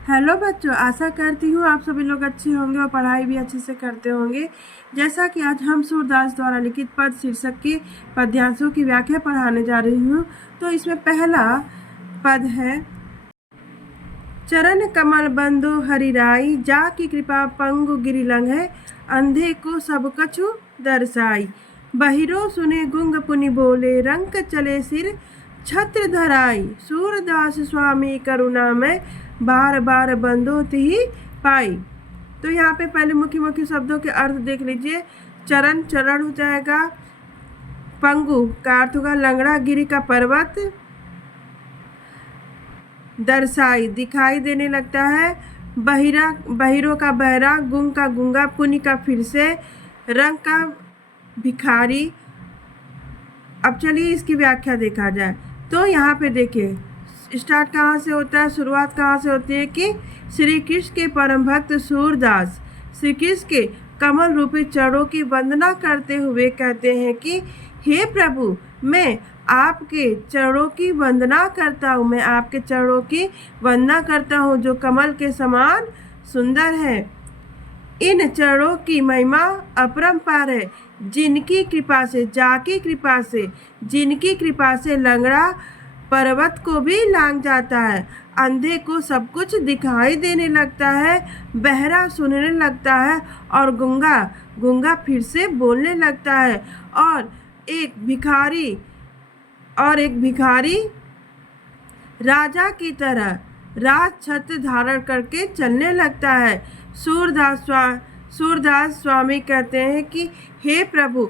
Hello बच्चों, आशा करती हूँ आप सभी लोग अच्छे होंगे और पढ़ाई भी अच्छे से करते होंगे। जैसा कि आज हम सूरदास द्वारा लिखित पद शीर्षक के पद्यांशों की व्याख्या पढ़ाने जा रही हूँ। तो इसमें पहला पद है, चरण कमल बंधु हरिराई, जा की कृपा पंगु गिरि लंघे, अंधे को सब कछु दर्शाई। बहिरो सुने गुंग पुनि बोले, रंक चले सिर छत्र धराई। सूरदास स्वामी करुणा में, बार बार बंधो तिहि पाई। तो यहाँ पे पहले मुख्य शब्दों के अर्थ देख लीजिए। चरण चरण हो जाएगा, पंगु का अर्थ होगा लंगड़ा, गिरि का पर्वत, दर्शाई दिखाई देने लगता है, बहिरा बहिरों का बहरा, गुंग का गुंगा, पुनि का फिर से, रंग का भिखारी। अब चलिए इसकी व्याख्या देखा जाए। तो यहाँ पे देखिए स्टार्ट कहाँ से होता है, शुरुआत कहाँ से होती है कि श्री कृष्ण के परम भक्त सूरदास श्री कृष्ण के कमल रूपी चरणों की वंदना करते हुए कहते हैं कि हे प्रभु, मैं आपके चरणों की वंदना करता हूँ, मैं आपके चरणों की वंदना करता हूँ जो कमल के समान सुंदर है। इन चरणों की महिमा अपरंपार है, जिनकी कृपा से, जाकी कृपा से, जिनकी कृपा से लंगड़ा पर्वत को भी लांघ जाता है, अंधे को सब कुछ दिखाई देने लगता है, बहरा सुनने लगता है और गूंगा गूंगा फिर से बोलने लगता है, और एक भिखारी राजा की तरह राज छत्र धारण करके चलने लगता है। सूरदास स्वामी कहते हैं कि हे प्रभु,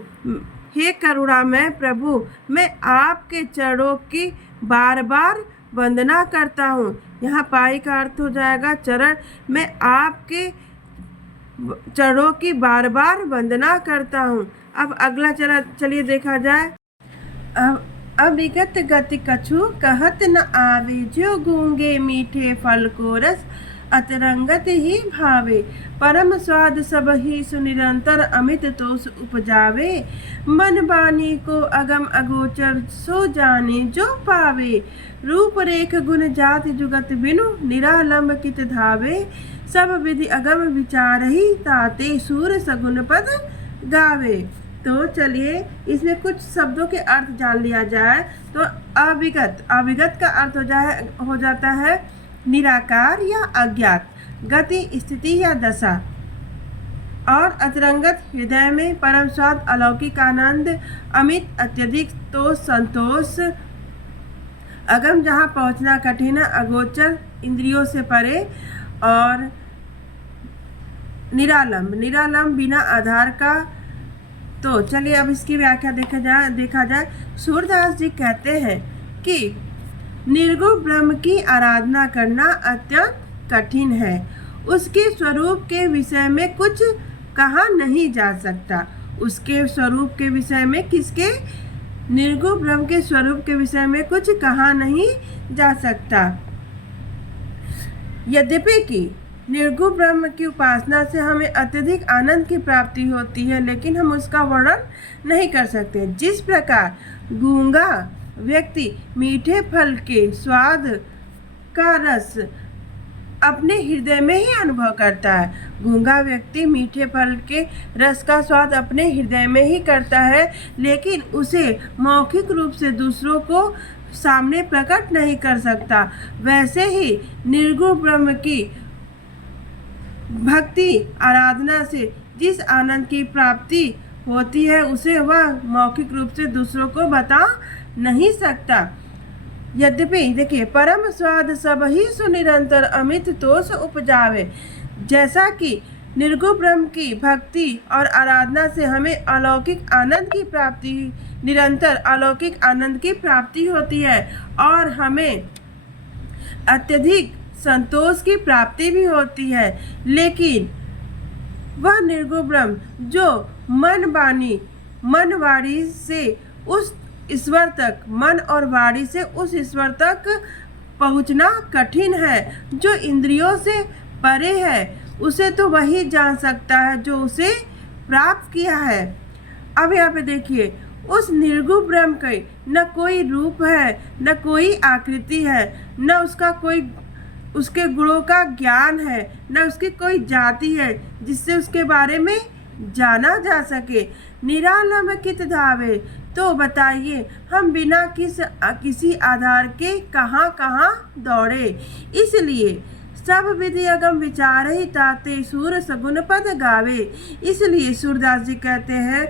हे करुणामय प्रभु, मैं आपके चरणों की बार बार वंदना करता हूँ। यहाँ पाई का अर्थ हो जाएगा चरण। मैं आपके चरणों की बार बार वंदना करता हूँ। अब अगला चरण चलिए देखा जाए। अविगत गति कछु कहत न आवे, जो गूंगे मीठे फल को रस अतरंगत ही भावे। परम स्वाद सब ही सुनिरंतर, अमित तोष उपजावे। मन बानी को अगम अगोचर, सो जाने जो पावे। रूप रेख गुण जाति जुगत बिनु, निरालंब कित धावे। सब विधि अगम विचार ही, ताते सूर सगुन पद गावे। तो चलिए इसमें कुछ शब्दों के अर्थ जान लिया जाए। तो अविगत का अर्थ हो जाता है निराकार या अज्ञात, गति स्थिति या दशा, और अतरंगत हृदय में, परम स्वाद अलौकिक आनंद, अमित अत्यधिक तो संतोष, अगम जहाँ पहुँचना कठिन, अगोचर इंद्रियों से परे, और निरालंब बिना आधार का। तो चलिए अब इसकी व्याख्या देखा जाए। सूरदास जी कहते हैं कि निर्गुण ब्रह्म की आराधना करना अत्यंत कठिन है। उसके स्वरूप के विषय में कुछ कहा नहीं जा सकता। उसके स्वरूप के विषय में, किसके? निर्गुण ब्रह्म के स्वरूप के विषय में कुछ कहा नहीं जा सकता। यद्यपि कि निर्गुण ब्रह्म की उपासना से हमें अत्यधिक आनंद की प्राप्ति होती है, लेकिन हम उसका वर्णन नहीं कर सकते। जिस प्रकार गूंगा व्यक्ति मीठे फल के स्वाद का रस अपने हृदय में ही अनुभव करता है, गूंगा व्यक्ति मीठे फल के रस का स्वाद अपने हृदय में ही करता है, लेकिन उसे मौखिक रूप से दूसरों को सामने प्रकट नहीं कर सकता। वैसे ही निर्गुण ब्रह्म की भक्ति आराधना से जिस आनंद की प्राप्ति होती है, उसे वह मौखिक रूप से दूसरों को बता नहीं सकता। यद्यपि देखिए, परम स्वाद सब ही सुनिरंतर, अमित तोष उपजावे। जैसा कि निर्गुण ब्रह्म की भक्ति और आराधना से हमें अलौकिक आनंद की प्राप्ति, निरंतर अलौकिक आनंद की प्राप्ति होती है, और हमें अत्यधिक संतोष की प्राप्ति भी होती है, लेकिन वह निर्गुण ब्रह्म जो मन वाणी से उस ईश्वर तक, मन और वाणी से उस ईश्वर तक पहुंचना कठिन है, जो इंद्रियों से परे है, उसे तो वही जान सकता है जो उसे प्राप्त किया है। अब यहाँ पे देखिए, उस निर्गुण ब्रह्म के न कोई रूप है, न कोई आकृति है, न उसका कोई उसके गुणों का ज्ञान है, न उसकी कोई जाति है जिससे उसके बारे में जाना जा सके। निरालंबित धावे, तो बताइए हम बिना किसी आधार के कहाँ कहाँ दौड़े। इसलिए सब विधि अगम विचार ही ताते सूर सगुन पद गावे। इसलिए सूरदास जी कहते हैं,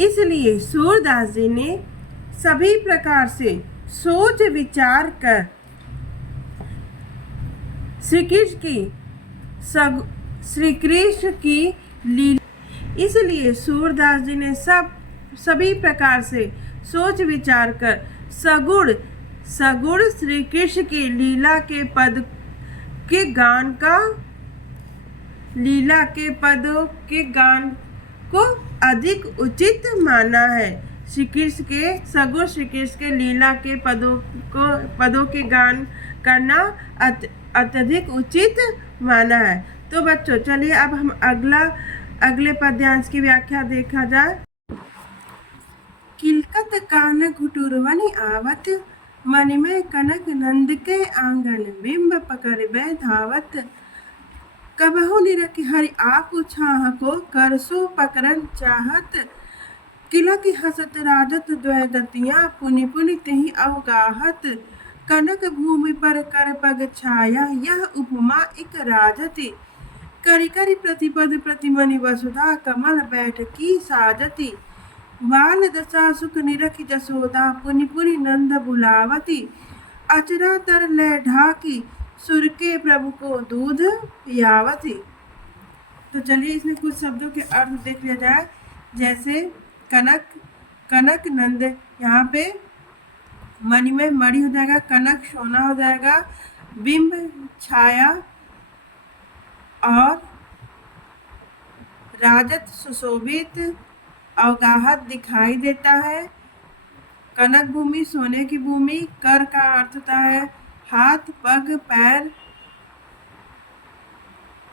इसलिए सूरदास जी ने सभी प्रकार से सोच विचार कर श्री कृष्ण की लीला, इसलिए सूरदास जी ने सभी प्रकार से सोच विचार कर सगुण श्री कृष्ण की लीला के पदों के गान को अधिक उचित माना है। श्री कृष्ण के लीला के पदों के गान करना अत्यधिक उचित माना है। तो बच्चों चलिए अब हम अगले पद्यांश की व्याख्या देखा जाए। किलकत कान घुटुरवनि आवत, मणिमय कनक नंद के आंगन, बिंब पकड़बे धावत। कबहु निरखि हरि आप छाह को, करसो पकड़न चाहत। किलक हसत राजत द्वय दतिया, पुनि पुनि तिहि अवगाहत। कनक भूमि पर कर पग छाया, यह उपमा इक राजति। करि करि प्रतिपद प्रतिमनि वसुधा, कमल बैठकी साजति। बाल दशा सुख निरखि जसोदा, पुनि पुनि नंद बुलावती। अचरा तर लय ढाकी, सुर के प्रभु को दूध पियावती। तो चलिए इसमें कुछ शब्दों के अर्थ देख लिया जाए। जैसे कनक नंद, यहाँ पे मणिमय मणि हो जाएगा, कनक सोना हो जाएगा, बिंब छाया और राजत सुशोभित, अवगाहत दिखाई देता है। कनक भूमि सोने की भूमि, कर का अर्थ होता है हाथ पग पैर,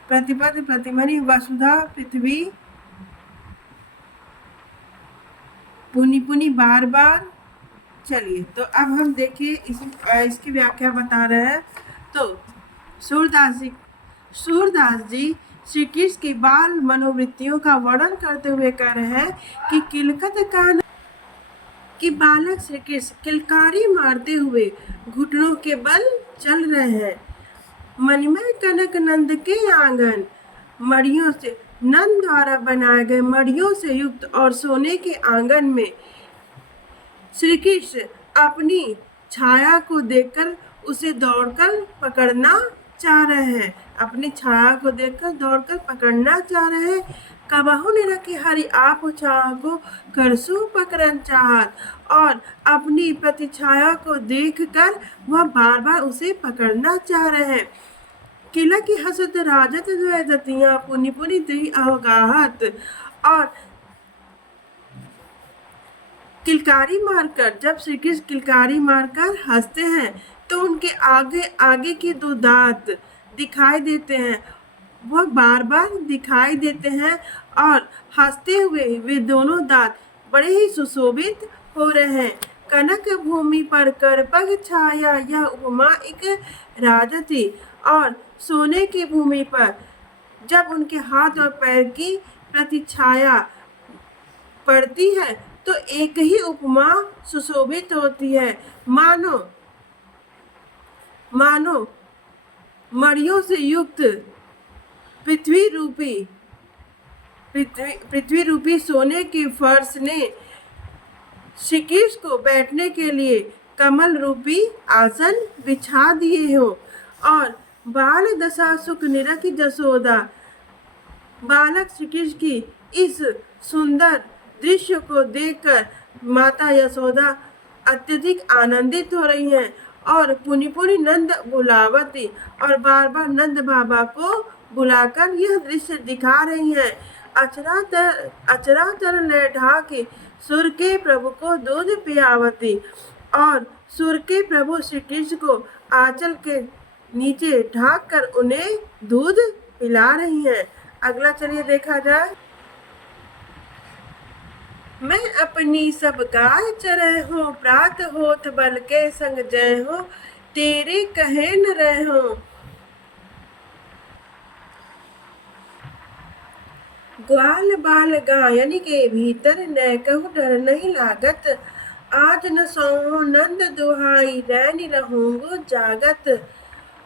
प्रतिपद प्रतिमनि वसुधा पृथ्वी, पुनि पुनि बार बार। चलिए तो अब हम देखिए इसकी व्याख्या बता रहे हैं। तो सूरदास जी श्री कृष्ण की बाल मनोवृत्तियों का वर्णन करते हुए कह रहे हैं कि किलकत कान कि बालक श्री कृष्ण किलकारी मारते हुए घुटनों के बल चल रहे हैं। मणिमय कनक नंद के आंगन, मड़ियों से नंद द्वारा बनाए गए मड़ियों से युक्त और सोने के आंगन में श्री कृष्ण अपनी छाया को देखकर उसे दौड़कर पकड़ना चाह रहे हैं। अपनी छाया को देखकर दौड़कर पकड़ना चाह रहे हैं। कबहु निरखि हरि आप छाया को, करसु पकड़न चाहत। और अपनी प्रतिछाया को देखकर वह बार बार उसे पकड़ना चाह रहे हैं। किला की हसत राजत द्वय दतिया, पुनि पुनि तिहि अवगाहत। और किलकारी मारकर, जब श्री कृष्ण किलकारी मारकर हंसते हैं तो उनके आगे के दो दांत दिखाई देते हैं, वह बार बार दिखाई देते हैं। और हंसते हुए वे दोनों दांत बड़े ही सुशोभित हो रहे हैं। कनक भूमि पर कर पग छाया, यह उपमा एक राजति। और सोने की भूमि पर जब उनके हाथ और पैर की प्रतिछाया पड़ती है तो एक ही उपमा सुशोभित होती है। मानो मड़ियों से युक्त पृथ्वी रूपी सोने के फर्श ने श्री कृष्ण को बैठने के लिए कमल रूपी आसन बिछा दिए हो। और बाल दशा सुख निरखि जसोदा, बालक श्री कृष्ण की इस सुंदर दृश्य को देखकर माता यशोदा अत्यधिक आनंदित हो रही हैं। और पुनि पुनि नंद बुलावती, और बार बार नंद बाबा को बुलाकर यह दृश्य दिखा रही हैं। अचरा तर लय ढाके, सुर के प्रभु को दूध पियावती। और सुर के प्रभु श्री कृष्ण को आंचल के नीचे ढाक कर उन्हें दूध पिला रही हैं। अगला चलिए देखा जाए। मैं अपनी सब गाय चरह हो, प्रात होत बल के संग जय हो। तेरे कहे न रहो। ग्वाल बाल गायन के भीतर न कहूँ डर नहीं लागत। आज न सोऊं नंद दुहाई रैन रहूंगो जागत।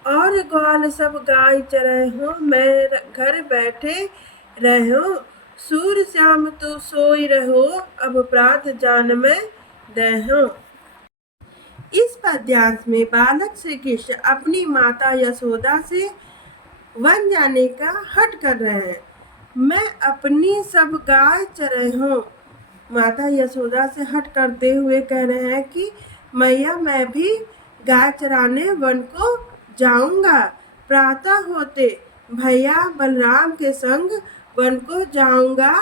और ग्वाल सब गाय चरे हो मैं घर बैठे रहो। सूर श्याम तू सोई रहो अब प्रात जान में दहो। इस पद्यांश में बालक श्री कृष्ण अपनी माता यशोदा से वन जाने का हट कर रहे हैं। मैं अपनी सब गाय चरे हूँ। माता यशोदा से हट करते हुए कह रहे हैं कि मैया मैं भी गाय चराने वन को जाऊंगा। प्रातः होते भैया बलराम के संग वन को जाऊंगा।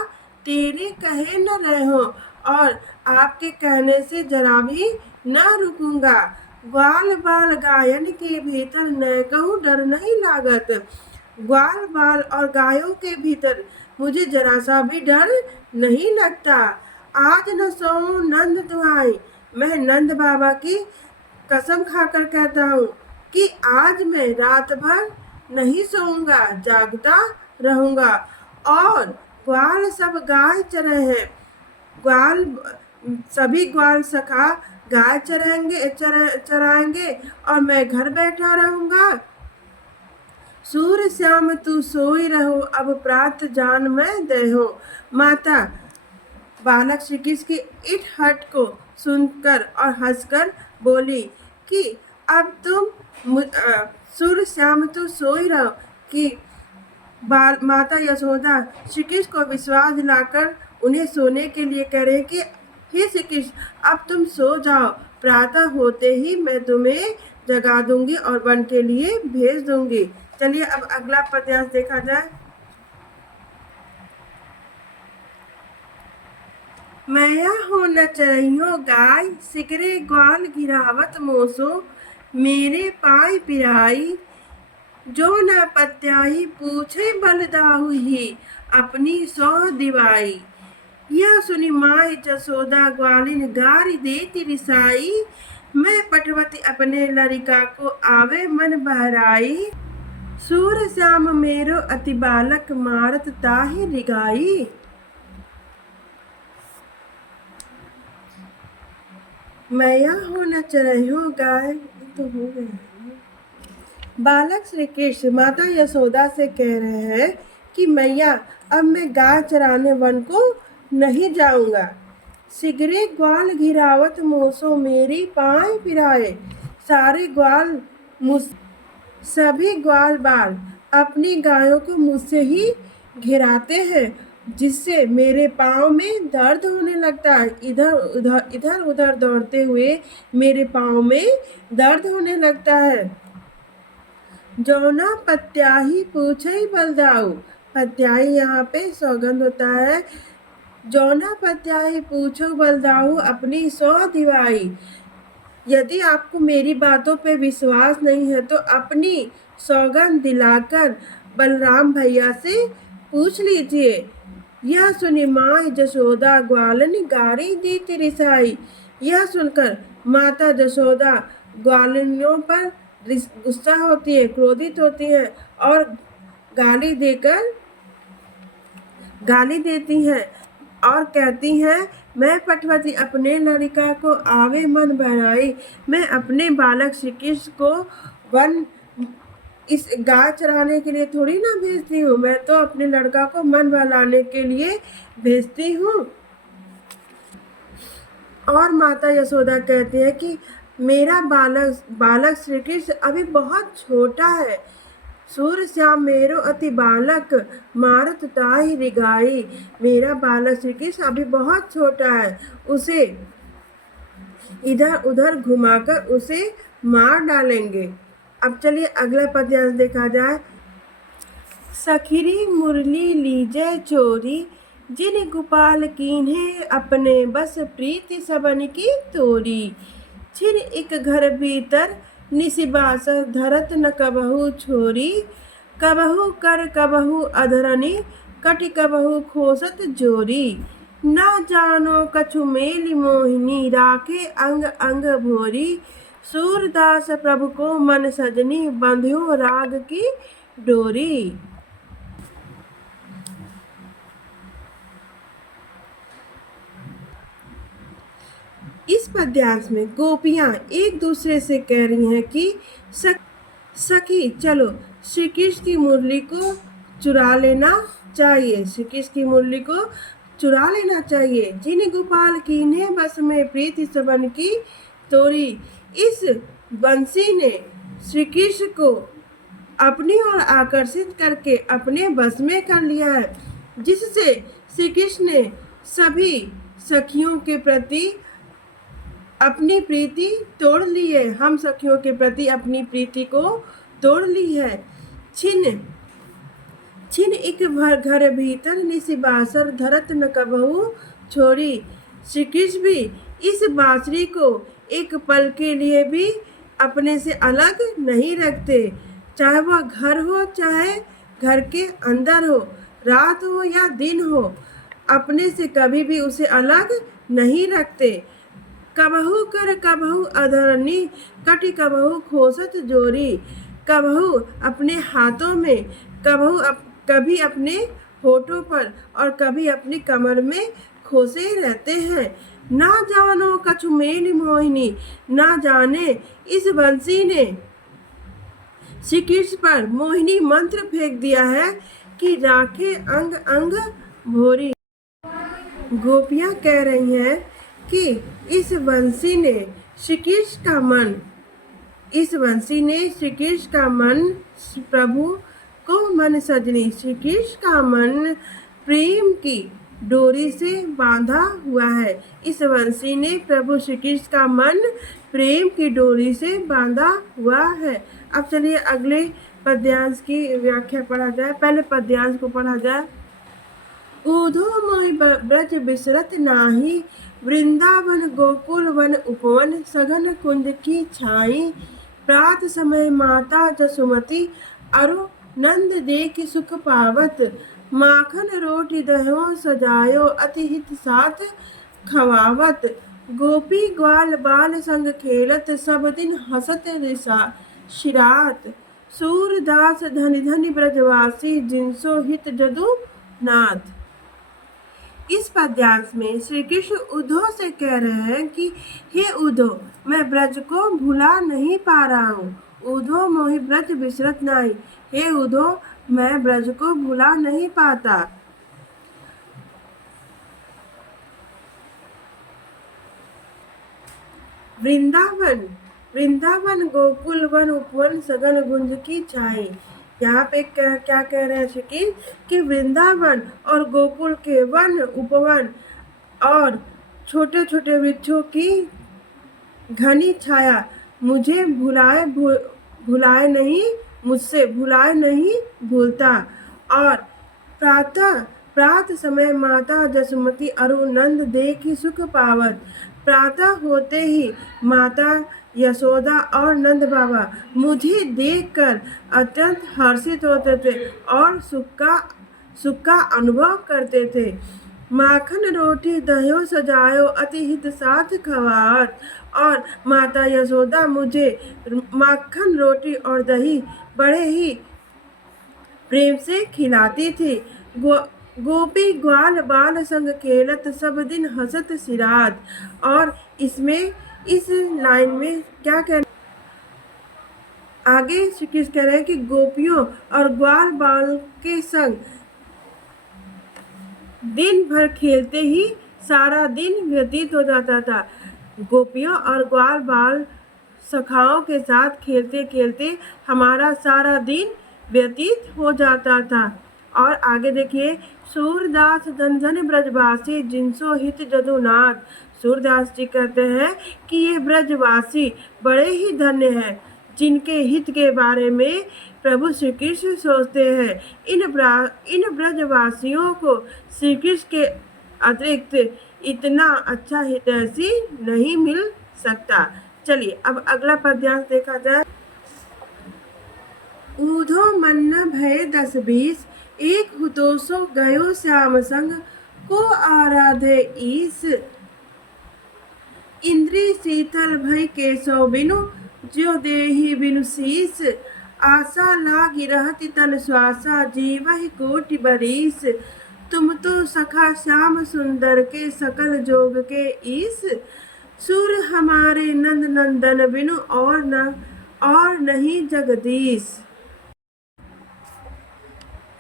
तेरे कहे न रहो और आपके कहने से जरा भी न रुकूंगा। ग्वाल बाल गायन के भीतर न कहूँ डर नहीं लागत। ग्वाल बाल और गायों के भीतर मुझे जरा सा भी डर नहीं लगता। आज न सोऊं नंद दुहाई, मैं नंद बाबा की कसम खाकर कहता हूँ कि आज मैं रात भर नहीं सोऊंगा, जागता रहूंगा। और ग्वाल सब गाय चरे हैं। ग्वाल सभी ग्वाल सखा गाय चराएंगे और मैं घर बैठा रहूंगा। सूर श्याम तू सोई रहो अब प्रात जान में दहो। माता बालक श्री कृष्ण की इट हट को सुनकर और हंसकर बोली कि अब तुम सूर श्याम तू सोई रहो। कि माता यशोदा श्री कृष्ण को विश्वास दिलाकर उन्हें सोने के लिए कह रहे कि हे श्री कृष्ण अब तुम सो जाओ। प्रातः होते ही मैं तुम्हें जगा दूंगी और वन के लिए भेज दूंगी। चलिए अब अगला पद्यांश देखा जाए। मैया हो न चरइयो गाय, सिगरे ग्वाल गिरावत मोसो। मेरे पाय पिराई, जो न पत्याही पूछे बलदाहु ही, अपनी सौ दिवाई। यह सुनी माई जसोदा ग्वालिन गारी देती रिसाई। मैं पटवती अपने लड़िका को आवे मन बहराई। सूर श्याम मेरो अति बालक मारत ताहि रिगाई। मैया हो न चरइयो गाय, तो हो गया। बालक श्री कृष्ण माता यशोदा से कह रहे हैं कि मैया अब मैं गाय चराने वन को नहीं जाऊंगा। सिगरे ग्वाल घिरावत मोसो मेरी पाय पिराए। सारे ग्वाल सभी ग्वाल बाल अपनी गायों को मुझसे ही घिराते हैं, जिससे मेरे पाँव में दर्द होने लगता है। इधर उधर दौड़ते हुए मेरे पाँव में दर्द होने लगता है। जौना पत्याही पूछई बलदाऊ, पत्याही यहाँ पे सौगंध होता है। जौना पत्याही पूछो बलदाऊ अपनी सौ दिवाई। यदि आपको मेरी बातों पे विश्वास नहीं है तो अपनी सौगंध दिलाकर बलराम भैया से पूछ लीजिए। यह सुनी माँ जशोदा ग्वालन गारी दी तिरिसाई। यह सुनकर माता जशोदा ग्वालिनों पर गुस्सा होती है, क्रोधित होती है और गाली देती हैं और कहती हैं मैं पटवती अपने लड़िका को आवे मन बहराई। मैं अपने बालक श्री कृष्ण को वन इस गाय चराने के लिए थोड़ी ना भेजती हूँ, मैं तो अपने लड़का को मन बहलाने के लिए भेजती हूँ। और माता यशोदा कहती है कि मेरा बालक श्री कृष्ण अभी बहुत छोटा है। सूर श्याम मेरो अति बालक मारत ताहि रिगाई। मेरा बालक श्री कृष्ण अभी बहुत छोटा है, उसे इधर उधर घुमाकर उसे मार डालेंगे। अब चलिए अगला पद्यांश देखा जाए। सखिरी मुरली लीजे चोरी, जिन गोपाल कीन्हे अपने बस प्रीति सबन की तोरी। छिर एक घर भीतर निसिबास धरत न कबहू छोरी। कबहू कर कबहू अधरनी, कटि कबहू खोसत जोरी। ना जानो कछु मेली मोहिनी, राखे अंग अंग भोरी। सूरदास प्रभु को मन सजनी, बंध्यो राग की डोरी। इस पद्यांश में गोपियां एक दूसरे से कह रही हैं कि सखी चलो श्री कृष्ण की मुरली को चुरा लेना चाहिए, श्री कृष्ण की मुरली को चुरा लेना चाहिए। जिन गोपाल कीन्हे बस में प्रीति सबन की तोरी। इस बंसी ने श्री कृष्ण को अपनी ओर आकर्षित करके अपने बस में कर लिया है, जिससे श्री कृष्ण ने सभी सखियों के प्रति अपनी प्रीति तोड़ ली है। हम सखियों के प्रति अपनी प्रीति को तोड़ ली है। छिन छिन एक घर भीतर निशिबासर, धरत न कबहू छोड़ी। श्री कृष्ण भी इस बांसुरी को एक पल के लिए भी अपने से अलग नहीं रखते, चाहे वह घर हो चाहे घर के अंदर हो, रात हो या दिन हो, अपने से कभी भी उसे अलग नहीं रखते। कबहू कर कबहू अधरनी, कटी कबहू खोसत जोरी। कबहू अपने हाथों में, कभी अपने होठों पर और कभी अपनी कमर में खोसे रहते हैं। ना जानो कछु मेल मोहिनी, ना जाने इस बंसी ने श्री कृष्ण पर मोहिनी मंत्र फेंक दिया है कि राखे अंग अंग भोरी। गोपियां कह रही हैं कि इस बंसी ने श्री कृष्ण का मन, इस बंसी ने श्री कृष्ण का मन, प्रभु को मन सजनी, श्री कृष्ण का मन प्रेम की डोरी से बांधा हुआ है। इस बंसी ने प्रभु श्री कृष्ण का मन प्रेम की डोरी से बांधा हुआ है। अब चलिए अगले पद्यांश की व्याख्या पढ़ा जाए। पहले पद्यांश को पढ़ा जाए। ऊधो मोहि ब्रज बिसरत नाही, वृंदावन गोकुल वन उपवन, सघन कुंज की छाई। प्रात समय माता जसुमती, अरु नंद देख सुख पावत। माखन रोटी दह्यो सजायो, अति हित साथ खवावत। गोपी ग्वाल बाल संग खेलत, सब दिन हसत शिरात। सूरदास धनि धनि ब्रजवासी, जिनसो हित जदु नाथ। इस पद्यांश में श्री कृष्ण उद्धव से कह रहे हैं कि हे उद्धव, मैं ब्रज को भुला नहीं पा रहा हूँ। उद्धव मोहि ब्रज बिसरत नाही, हे उद्धव मैं ब्रज को भुला नहीं पाता। वृंदावन वृंदावन गोकुल वन उपवन, सघन गुंज की छाई। यहाँ पे क्या कह रहे हैं कि वृंदावन और गोकुल के वन उपवन और छोटे छोटे वृक्षों की घनी छाया मुझे भुलाए नहीं भूलता। और प्रात समय माता जसुमती, अरु नंद देखी सुख पावत। प्रातः होते ही माता यशोदा और नंद बाबा मुझे देखकर अत्यंत हर्षित होते थे और सुख का अनुभव करते थे। माखन रोटी दह्यो सजायो, अति हित साथ खवात। और माता यशोदा मुझे माखन रोटी और दही बड़े ही प्रेम से खिलाती थी। गोपी ग्वाल बाल संग खेलत, सब दिन हसत सिरात। और इसमें इस लाइन में क्या कह आगे श्री कृष्ण कह रहे हैं कि गोपियों और ग्वाल बाल के संग दिन भर खेलते ही सारा दिन व्यतीत हो जाता था। गोपियों और ग्वाल बाल सखाओं के साथ खेलते खेलते हमारा सारा दिन व्यतीत हो जाता था। और आगे देखिए, सूरदास धन धन ब्रजवासी, जिनसो हित जदुनाथ। सूरदास जी कहते हैं कि ये ब्रजवासी बड़े ही धन्य हैं, जिनके हित के बारे में प्रभु श्री कृष्ण सोचते हैं। इन ब्रजवासियों को श्री कृष्ण के अतिरिक्त इतना अच्छा हितैषी नहीं मिल सकता। चलिए अब अगला पद्यांश देखा जाए। ऊधो मन भय 10-20, एक हुतोषो गयो श्याम संग, को आराधे ईस। इंद्री शीतल भई केशव बिनु, ज्यो देहि बिनु शीस। आशा लागी रहति तन श्वासा, जीवहि कोटि बरीस। तुम तो सखा श्याम सुंदर के, सकल जोग के ईस। सुर हमारे नंद नंदन बिनु, और नहीं जगदीश।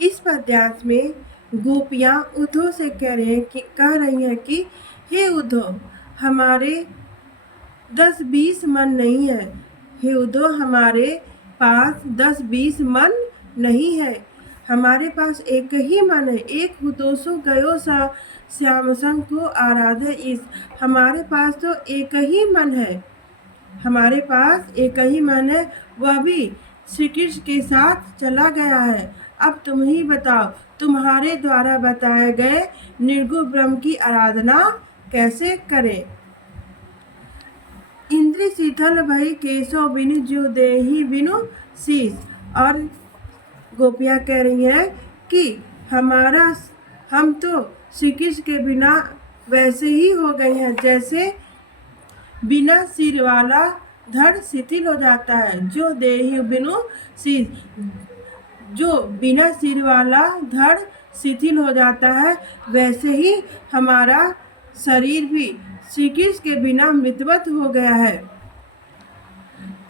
इस पद्यांश में गोपियां उद्धव से कह रही हैं कि हे उद्धव, हमारे 10-20 मन नहीं है। हे उद्धव, हमारे पास 10-20 मन नहीं है। हमारे पास एक ही मन है। एक हुतोषो गयो सा श्याम संग को आराधे इस। हमारे पास तो एक ही मन है। हमारे पास एक ही मन है, वह भी श्री कृष्ण के साथ चला गया है। अब तुम ही बताओ, तुम्हारे द्वारा बताए गए निर्गुण ब्रह्म की आराधना कैसे करें। इंद्र शीतल भई केशव बिनु, ज्यो देहि बिनु शीस। और गोपियां कह रही हैं कि हम तो श्री कृष्ण के बिना वैसे ही हो गए हैं, जैसे बिना सिर वाला धड़ शिथिल हो जाता है। जो देहि बिनु शीस, जो बिना सिर वाला धड़ शिथिल हो जाता है, वैसे ही हमारा शरीर भी श्री कृष्ण के बिना मृतवत हो गया है।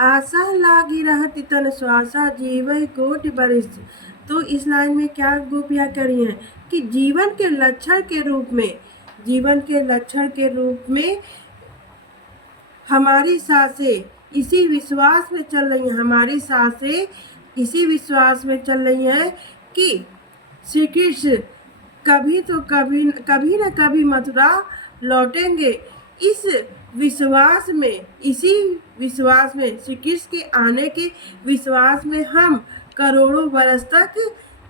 आशा लागी रहति तन श्वासा, जीवहि कोटि बरिस। तो इस लाइन में क्या गोपियां कर रही हैं कि जीवन के लक्षण के रूप में हमारी सांसें इसी विश्वास में चल रही हैं। हमारी सांसें इसी विश्वास में चल रही हैं कि श्री कृष्ण कभी न कभी मथुरा लौटेंगे। इसी विश्वास में श्री कृष्ण के आने के विश्वास में हम करोड़ों बरस तक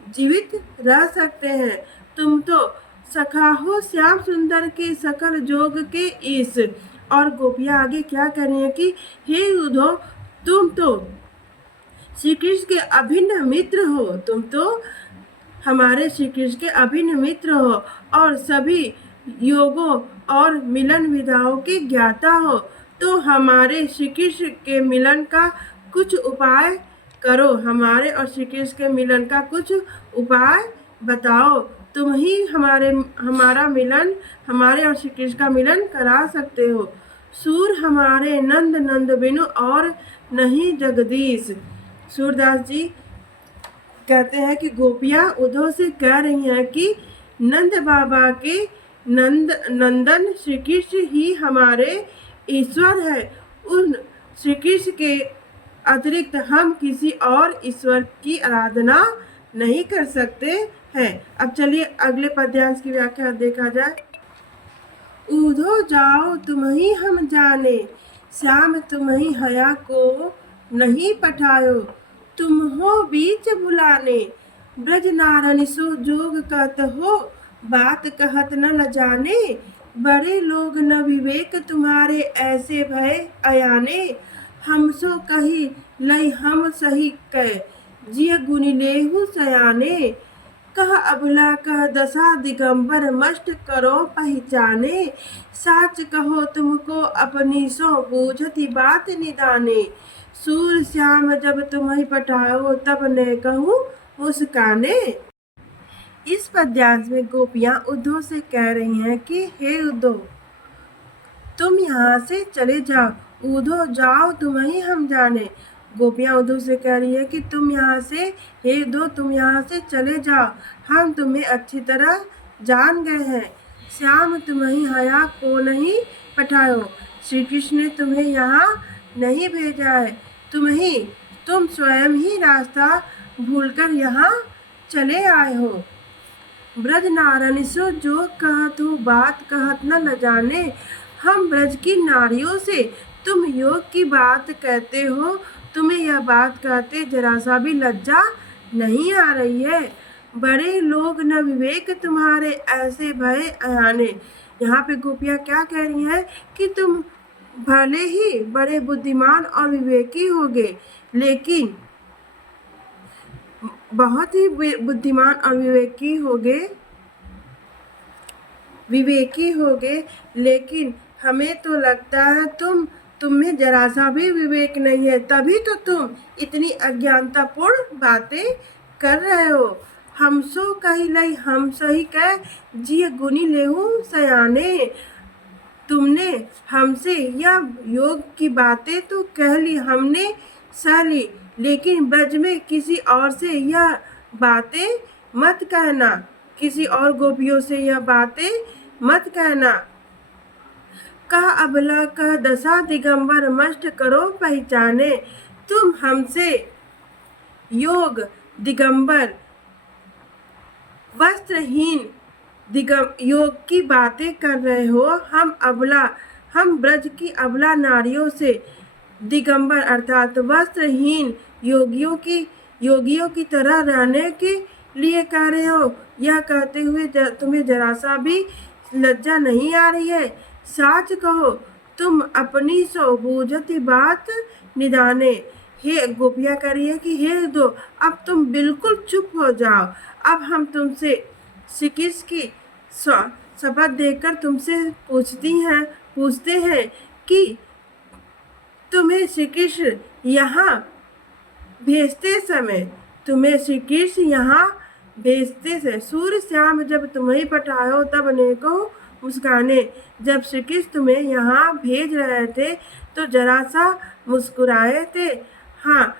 जीवित रह सकते हैं। तुम तो सखा हो श्याम सुंदर के, सकल जोग के ईश। और गोपियां आगे क्या कर रही हैं कि हे उद्धव, तुम तो श्री कृष्ण के अभिन्न मित्र हो। तुम तो हमारे श्री कृष्ण के अभिन्न मित्र हो और सभी योगों और मिलन विधाओं के ज्ञाता हो। तो हमारे श्री कृष्ण के मिलन का कुछ उपाय करो। हमारे और श्री कृष्ण के मिलन का कुछ उपाय बताओ। तुम ही हमारा मिलन, हमारे और श्री कृष्ण का मिलन करा सकते हो। सूर हमारे नंद नंद बिनु, और नहीं जगदीश। सूरदास जी कहते हैं कि गोपियां उद्धव से कह रही हैं कि नंद बाबा के नंदन श्री कृष्ण ही हमारे ईश्वर है। उन श्री कृष्ण के अतिरिक्त हम किसी और ईश्वर की आराधना नहीं कर सकते हैं। अब चलिए अगले पद्यांश की व्याख्या देखा जाए। उधो जाओ तुम ही हम जाने, श्याम तुम ही हया को नहीं पठायो। तुम हो बीच बुलाने, ब्रज नारन सो जोग कहत हो, बात कहत न लजाने। बड़े लोग न विवेक तुम्हारे, ऐसे भय अयाने। हमसो कही लई हम सही कह, जिय गुनि लेहु सयाने। कह अबला कह दशा दिगंबर, मष्ट करो पहचाने। साच कहो तुमको अपनी सो, बूझती बात निदाने। सूर श्याम जब तुम्हें पठाओ, तब ने कहूँ मुस्काने। इस पद्यांश में गोपियां उद्धव से कह रही हैं कि हे उद्धव, तुम यहाँ से चले जाओ। उद्धव जाओ तुम ही हम जाने। गोपियां उद्धव से कह रही है कि तुम यहाँ से, हे उद्धव तुम यहाँ से चले जाओ, हम तुम्हें अच्छी तरह जान गए हैं। श्याम तुम ही हया को नहीं पठायो, श्री कृष्ण ने तुम्हें यहाँ नहीं भेजा है। तुम स्वयं ही रास्ता भूलकर यहाँ चले आए हो। ब्रज नारन सो जो कहत हो, बात कहत न जाने। हम ब्रज की नारियों से तुम योग की बात कहते हो, तुम्हें यह बात कहते जरा सा भी लज्जा नहीं आ रही है। बड़े लोग न विवेक तुम्हारे, ऐसे भय अयाने। यहाँ पे गोपियाँ क्या कह रही हैं कि तुम भले ही बड़े बुद्धिमान और विवेकी होगे, लेकिन बहुत ही बुद्धिमान और विवेकी होगे, लेकिन हमें तो लगता है तुम में जरा सा भी विवेक नहीं है, तभी तो तुम इतनी अज्ञानतापूर्ण बातें कर रहे हो। हम सो कही लई हम सही कह जिय गुनी लेहू सयाने। तुमने हमसे यह योग की बातें तो कह ली, हमने सह ली, लेकिन ब्रज में किसी और से यह बातें मत कहना, किसी और गोपियों से यह बातें मत कहना। कह अबला कह दशा दिगंबर मष्ट करो पहचाने। तुम हमसे योग दिगंबर वस्त्रहीन योग की बातें कर रहे हो। हम ब्रज की अबला नारियों से दिगंबर अर्थात वस्त्रहीन योगियों की तरह रहने के लिए कह रहे हो। यह कहते हुए तुम्हें जरा सा भी लज्जा नहीं आ रही है? साच कहो तुम अपनी सो बूझती बात निदाने। हे गोपियाँ कह रही है कि हे दो, अब तुम बिल्कुल चुप हो जाओ। अब हम तुमसे श्री कृष्ण की शपथ देकर तुमसे पूछते हैं कि तुम्हें श्री कृष्ण यहाँ भेजते से सूर्य श्याम जब तुम्हें पठायो तब अनेकों मुस्काने। जब श्री कृष्ण तुम्हें यहाँ भेज रहे थे तो जरा सा मुस्कुराए थे। हाँ,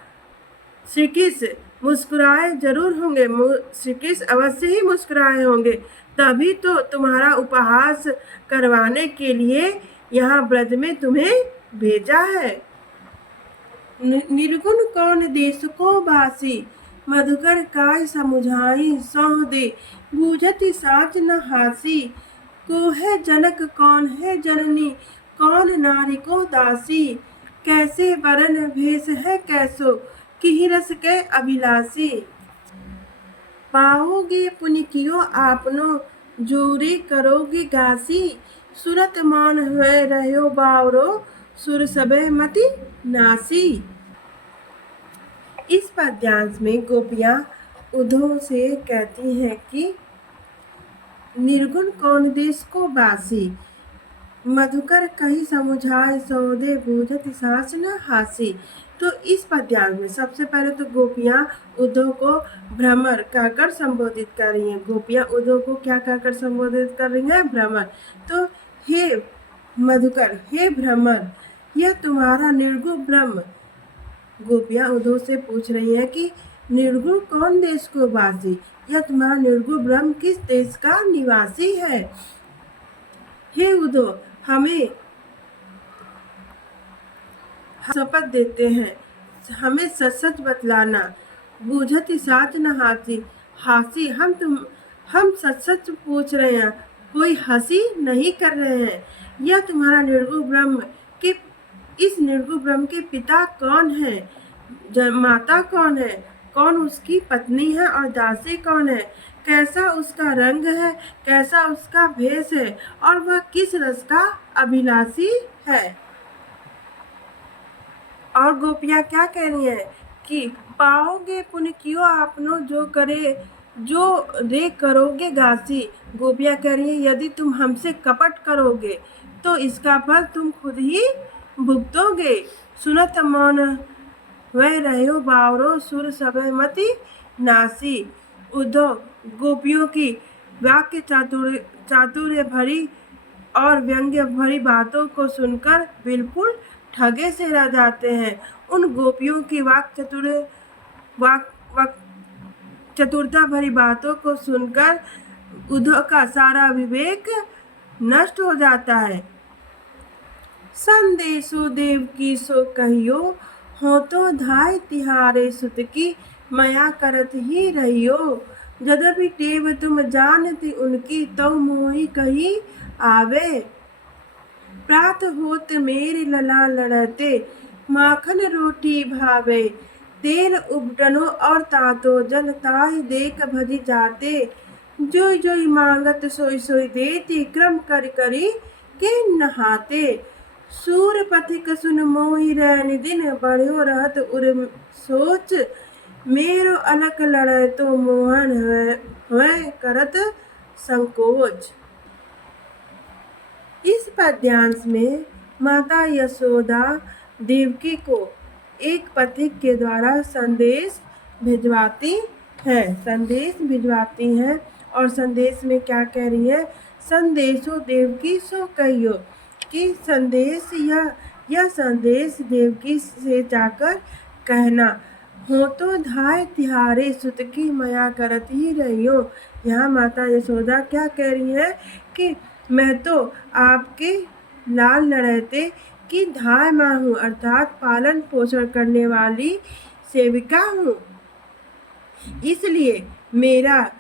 श्री कृष्ण मुस्कुराए जरूर होंगे, श्री कृष्ण अवश्य ही मुस्कुराए होंगे, तभी तो तुम्हारा उपहास करवाने के लिए यहाँ ब्रज में तुम्हें भेजा है। निर्गुण कौन देश को बासी, मधुकर काय समुझाई सौह दे, बूझति साच न हासी। को है जनक कौन है जननी, कौन नारी को दासी, कैसे वरन भेष है कैसो, किहि रस के अभिलाषी। पाओगे पुनि कियो आपनो, जोरी करोगे गासी, सुरत मान हुए रहो बावरो, सुर सबे मति नासी। इस पद्यांश में गोपियाँ उद्धव से कहती हैं कि निर्गुण कौन देश को बासी, मधुकर कही समुझाए सौदे, बूझत सास न हासी। तो इस पद्यांश में सबसे पहले तो गोपियाँ उद्धव को भ्रमर कहकर संबोधित कर रही हैं। गोपियाँ उद्धव को क्या कहकर संबोधित कर रही हैं? भ्रमर। तो हे मधुकर, हे भ्रमर, यह तुम्हारा निर्गुण ब्रह्म। गोपियाँ उद्धव से पूछ रही हैं कि निर्गुण कौन देश को वासी, यह तुम्हारा निर्गुण ब्रह्म किस देश का निवासी है? हे उद्धव, हमें शपथ देते हैं, हमें सच सच बतलाना। बूझति साच न हासी, हम सच सच पूछ रहे हैं, कोई हंसी नहीं कर रहे हैं। यह तुम्हारा निर्गुण ब्रह्म के इस निर्गुण ब्रह्म के पिता कौन है, माता कौन है, कौन उसकी पत्नी है और दासी कौन है, कैसा उसका रंग है, कैसा उसका भेष है और वह किस रस का अभिलाषी है। और गोपियाँ क्या कह रही हैं कि पाओगे पुण्य कियो आपनो, जो रे करोगे गासी। गोपियाँ कह रही हैं यदि तुम हमसे कपट करोगे तो इसका फल तुम खुद ही भुगतोगे। सुनत मौन वह रहो बावरो, सुर सबे मति नासी। उद्धव गोपियों की वाक्य चातुर्य भरी और व्यंग्य भरी बातों को सुनकर बिल्कुल ठगे से रह जाते हैं। उन गोपियों की चतुरता भरी बातों को सुनकर उद्धव का सारा विवेक नष्ट हो जाता है। संदेशो देव की सो कहियो, हो तो धाय तिहारे सुत की, मया करत ही रहियो। यद्यपि टेव तुम जानती उनकी, तो मोहि कही आवे। प्रात होत मेरे लला लड़ते, माखन रोटी भावे। तेल उबटनो और तातो, जल ताहि देख भजी जाते। जोई जोई मांगत सोई सोई देती, क्रम कर करी के नहाते। सूर पथिक सुन मोहि रैन दिन, बढ़ियो रहत उर सोच। मेरो अलक लड़े तो मोहन है करत संकोच। इस पद्यांश में माता यशोदा देवकी को एक पथिक के द्वारा संदेश भिजवाती हैं और संदेश में क्या कह रही है? संदेशो देवकी सो कहियो, कि संदेश यह संदेश देवकी से जाकर कहना। हो तो धाय तिहारे सुत की मया करत ही रहियो। यहाँ माता यशोदा क्या कह रही है कि मैं तो आपके लाल लड़ैते की धाय माँ हूँ, अर्थात पालन पोषण करने वाली सेविका हूँ। इसलिए मेरा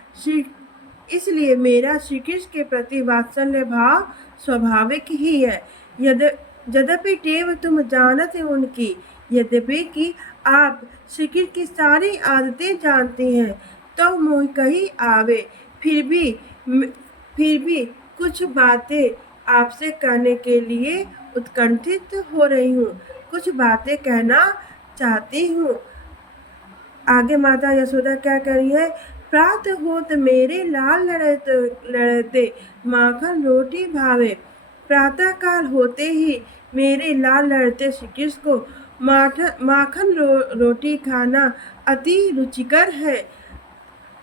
श्री कृष्ण के प्रति वात्सल्य भाव स्वाभाविक ही है। यद्यपि टेव तुम जानते उनकी, यद्यपि कि आप श्री कृष्ण की सारी आदतें जानती हैं, तो मोह कही आवे। फिर भी कुछ बातें आपसे कहने के लिए उत्कंठित हो रही हूँ, कुछ बातें कहना चाहती हूँ। आगे माता यशोदा क्या कर रही है? प्रात होत मेरे लाल लड़ते माखन रोटी भावे। प्रातः काल होते ही मेरे लाल लड़ते श्री कृष्ण को माखन रोटी खाना अति रुचिकर है,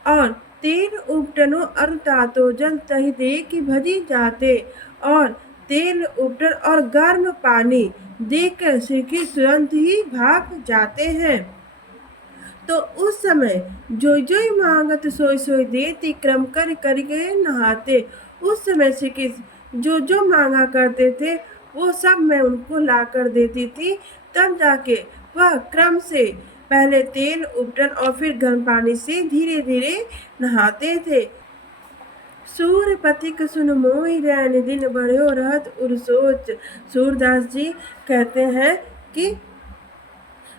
और तेल उपटनो और तातो जल तही दे की भजी जाते, और तेल उपटन और गर्म पानी देकर श्री कृष्ण तुरंत ही भाग जाते हैं। तो उस समय जो मांगत सोई सोई देती, क्रम करके नहाते। उस समय श्री कृष्ण जो मांगा करते थे वो सब मैं उनको ला कर देती थी। तब जाके वह क्रम से पहले तेल उपटन और फिर गर्म पानी से धीरे धीरे नहाते थे। सूर्य पथिक सुन मोहि रैन, दिन बढ़ो रहत उर सोच। सूरदास जी कहते हैं कि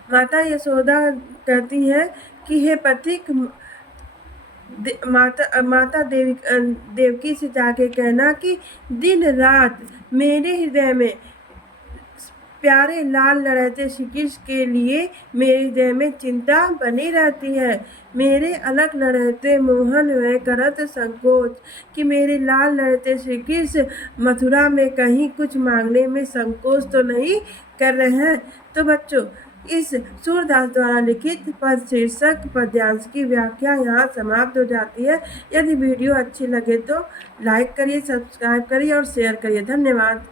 माता यशोदा कहती हैं कि हे पथिक, माता देवकी से जाके कहना कि दिन रात मेरे हृदय में प्यारे लाल लड़ैते श्री कृष्ण के लिए मेरे हृदय में चिंता बनी रहती है। मेरे अलग लड़ैते मोहन वह करत संकोच, कि मेरे लाल लड़ैते श्री कृष्ण मथुरा में कहीं कुछ मांगने में संकोच तो नहीं कर रहे हैं। तो बच्चों, इस सूरदास द्वारा लिखित पद शीर्षक पद्यांश की व्याख्या यहाँ समाप्त हो जाती है। यदि वीडियो अच्छी लगे तो लाइक करिए, सब्सक्राइब करिए और शेयर करिए। धन्यवाद।